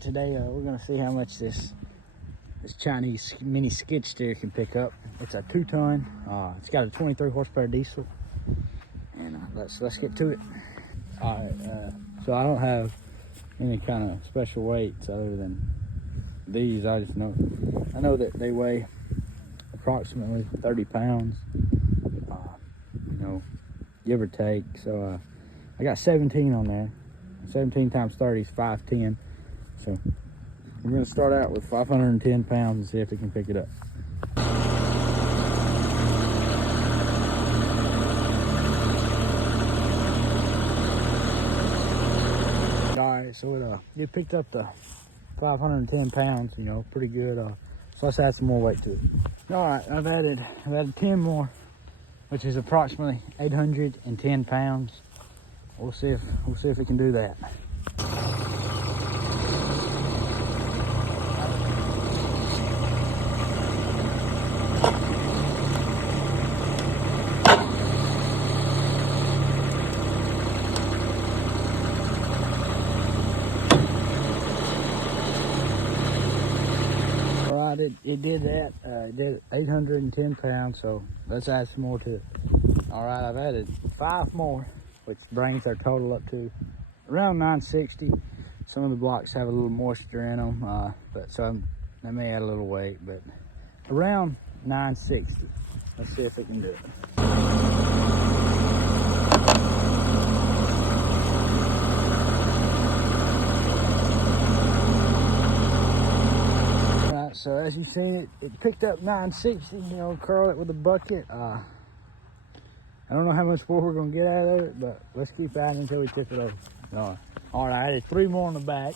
Today we're gonna see how much this Chinese mini skid steer can pick up. It's a 2-ton. It's got a 23 horsepower diesel, and let's get to it. All right. So I don't have any kind of special weights other than these. I know that they weigh approximately 30 pounds. Give or take. So I got 17 on there. 17 times 30 is 510. So we're going to start out with 510 pounds and see if it can pick it up. Alright, so it picked up the 510 pounds, pretty good. So let's add some more weight to it. Alright, I've added 10 more, which is approximately 810 pounds. We'll see if it can do that. It did that. It did 810 pounds, so let's add some more to it. All right, I've added 5 more, which brings our total up to around 960. Some of the blocks have a little moisture in them, but some they may add a little weight, but around 960. Let's see if it can do it. So as you've seen, it picked up 960, curl it with a bucket. I don't know how much more we're gonna get out of it, but let's keep adding until we tip it over. All right, I added 3 more on the back,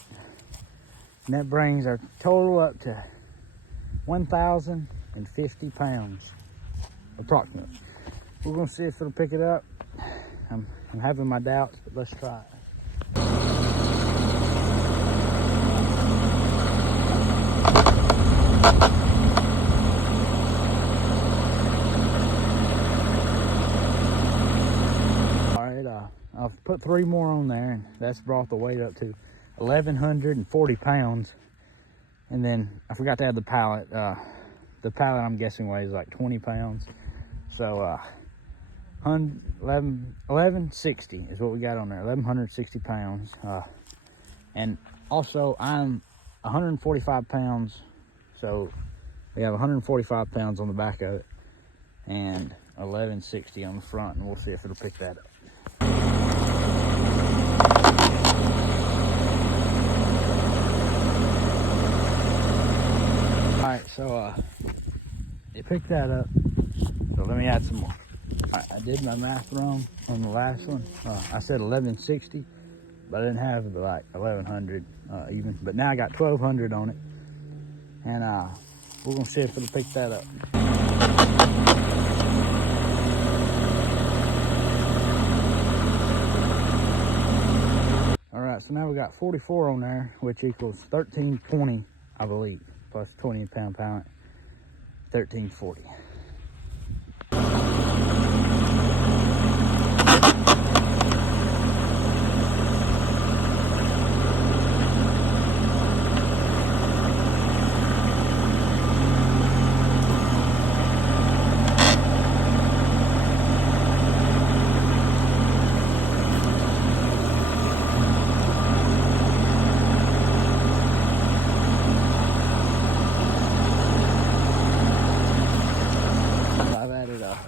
and that brings our total up to 1,050 pounds, approximately. We're gonna see if it'll pick it up. I'm having my doubts, but let's try it. I've put 3 more on there, and that's brought the weight up to 1,140 pounds. And then I forgot to add the pallet. The pallet, I'm guessing, weighs like 20 pounds. So 1160 is what we got on there, 1,160 pounds. And also I'm 145 pounds, so we have 145 pounds on the back of it and 1160 on the front, and we'll see if it'll pick that up. Alright, so it picked that up, so let me add some more. Alright, I did my math wrong on the last one. I said 1160, but I didn't have like 1100 even, but now I got 1200 on it, and we're gonna see if it'll pick that up. Alright, so now we got 44 on there, which equals 1320, I believe, plus 20 pound pallet, 1340.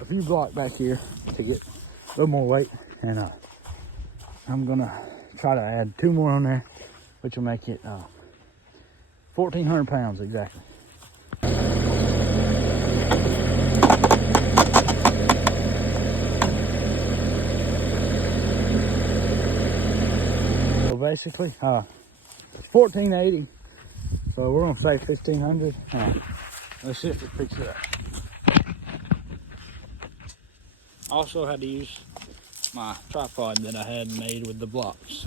A few blocks back here to get a little more weight, and I'm gonna try to add 2 more on there, which will make it 1,400 pounds exactly. So basically, it's 1,480. So we're gonna say 1,500. Let's see if it picks it up. Also had to use my tripod that I had made with the blocks.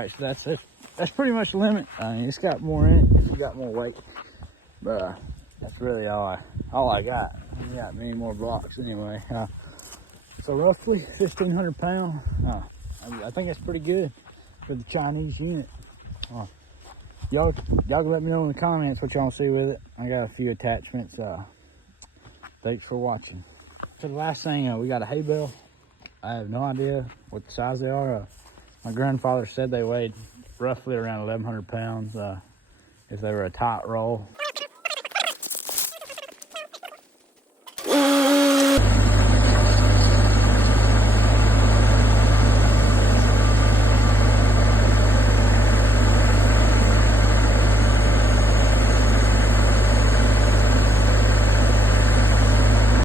right, so that's pretty much the limit. I mean, it's got more in it if you got more weight, but that's really all I got. I got many more blocks anyway. So roughly 1,500 pounds. I think that's pretty good for the Chinese unit. Y'all can let me know in the comments what y'all want to see with it. I got a few attachments. Thanks for watching. So the last thing, we got a hay bale. I have no idea what the size they are. My grandfather said they weighed roughly around 1,100 pounds if they were a tight roll.